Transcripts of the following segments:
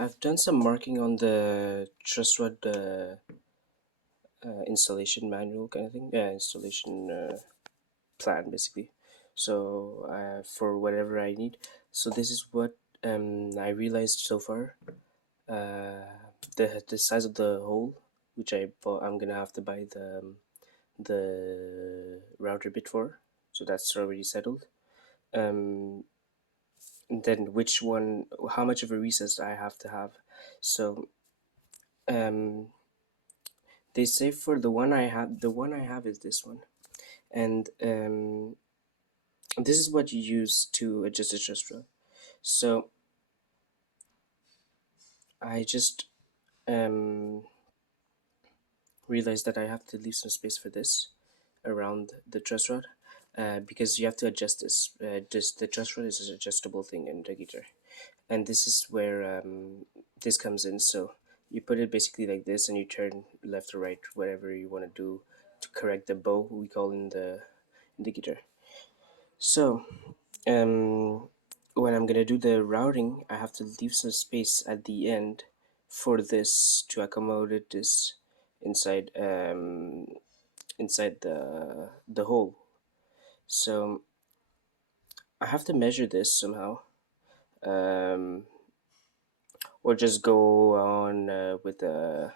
I've done some marking on the truss rod installation manual kind of thing. Yeah, installation plan basically. So for whatever I need. So this is what I realized so far. The size of the hole, which I bought, I'm gonna have to buy the router bit for. So that's already settled. Um, and then which one, how much of a recess I have to have. So um they say for the one I have is this one, and this is what you use to adjust the truss rod. So I just um realized that I have to leave some space for this around the truss rod, because you have to adjust this. Just the truss rod is an adjustable thing in the guitar, and this is where this comes in. So you put it basically like this, and you turn left or right, whatever you want to do to correct the bow we call in the guitar. So when I'm gonna do the routing, I have to leave some space at the end for this to accommodate this inside inside the hole. So I have to measure this somehow, um, or just go on with the.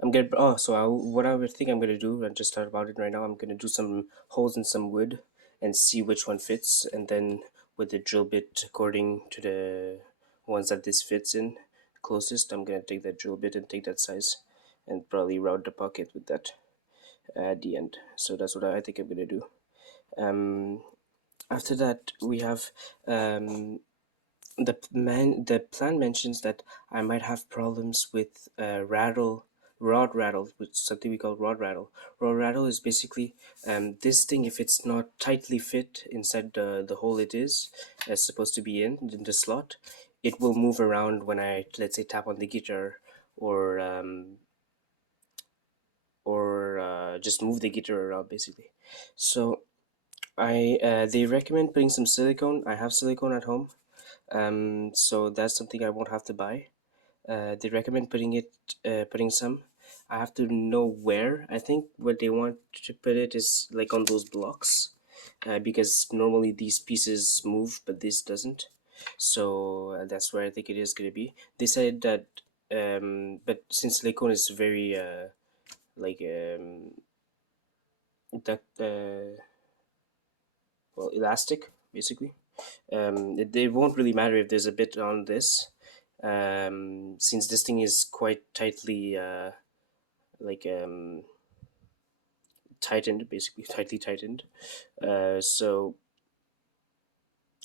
I'm gonna what I would think I'm gonna do. I just thought about it right now. I'm gonna do some holes in some wood and see which one fits, and then with the drill bit according to the ones that this fits in closest, I'm gonna take that drill bit and take that size, and probably route the pocket with that at the end. So that's what I think I'm gonna do. Um, After that, we have the plan mentions that I might have problems with rod rattle, which is something we call rod rattle. Rod rattle is basically this thing. If it's not tightly fit inside the hole it is supposed to be in the slot, it will move around when I, let's say, tap on the guitar, or just move the guitar around basically. So I they recommend putting some silicone. I have silicone at home, so that's something I won't have to buy. They recommend putting some. I have to know where. I think what they want to put it is like on those blocks, because normally these pieces move, but this doesn't. So that's where I think it is gonna be. They said that, but since silicone is very like that well, elastic basically. They won't really matter if there's a bit on this, since this thing is quite tightly like tightened, basically tightly tightened. So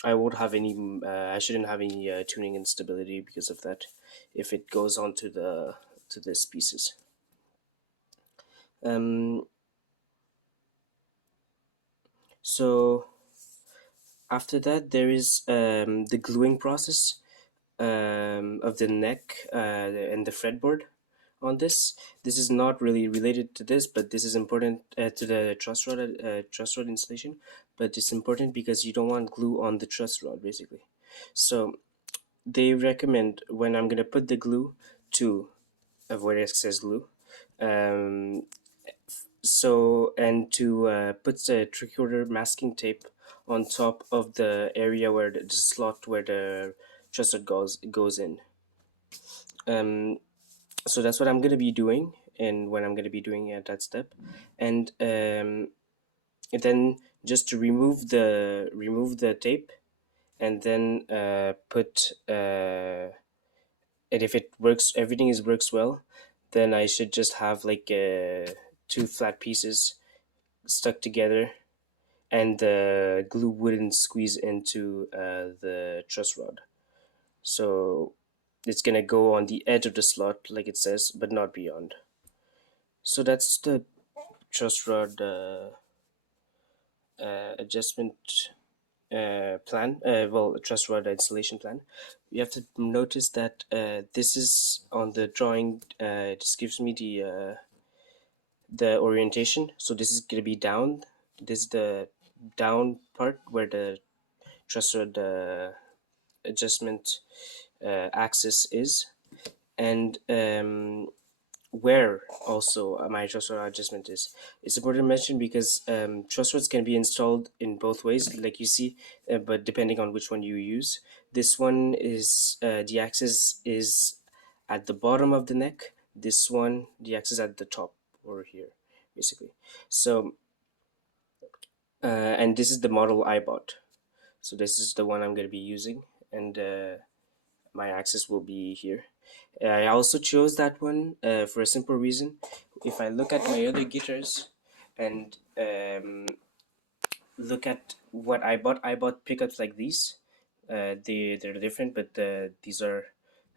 I won't have any. I shouldn't have any tuning instability because of that, if it goes on to this pieces. Um, so after that, there is the gluing process of the neck and the fretboard on this. This is not really related to this, but this is important to the truss rod installation. But it's important because you don't want glue on the truss rod, basically. So they recommend, when I'm gonna put the glue, to avoid excess glue. Um, and to put the tricorder masking tape on top of the area where the slot where the truss rod goes in. Um, so that's what I'm gonna be doing, and when I'm gonna be doing at that step, and then just to remove the tape, and then put and if it works, everything is works well, then I should just have like two flat pieces stuck together, and the glue wouldn't squeeze into the truss rod. So it's gonna go on the edge of the slot like it says, but not beyond. So that's the truss rod adjustment plan. Well, truss rod installation plan. You have to notice that this is on the drawing. It just gives me the orientation. So this is gonna be down. This is the down part where the truss rod adjustment axis is, and where also my truss rod adjustment is. It's important to mention because truss rods can be installed in both ways, like you see, but depending on which one you use. This one is the axis is at the bottom of the neck. This one, the axis at the top or here, basically. So, and this is the model I bought. So this is the one I'm going to be using, and my axis will be here. I also chose that one for a simple reason. If I look at my other guitars and look at what I bought pickups like these. They're different, but these are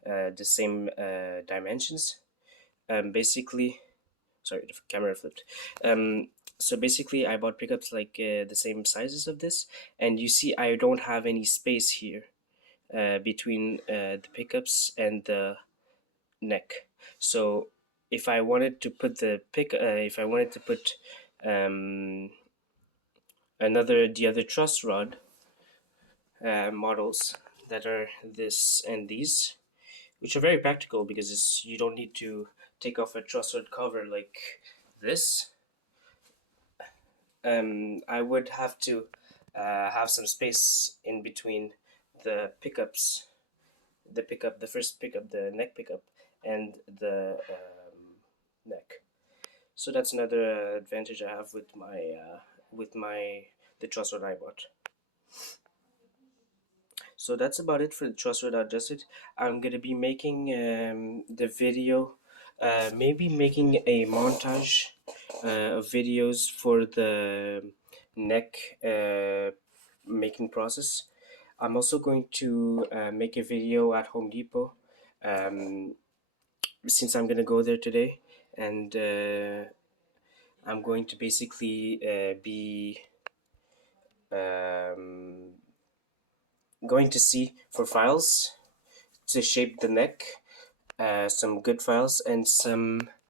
the same dimensions. Basically, sorry, the camera flipped. So basically, I bought pickups like the same sizes of this, and you see, I don't have any space here between the pickups and the neck. So if I wanted to put if I wanted to put um, the other truss rod models that are this and these, which are very practical because you don't need to take off a truss rod cover like this. I would have to have some space in between the pickups, the first pickup, the neck pickup, and the neck. So that's another advantage I have with my the truss rod I bought. So that's about it for the truss rod adjusted. I'm gonna be making the video, maybe making a montage of videos for the neck making process. I'm also going to make a video at Home Depot, um, since I'm gonna go there today, and I'm going to basically be um, going to see for files to shape the neck, some good files and some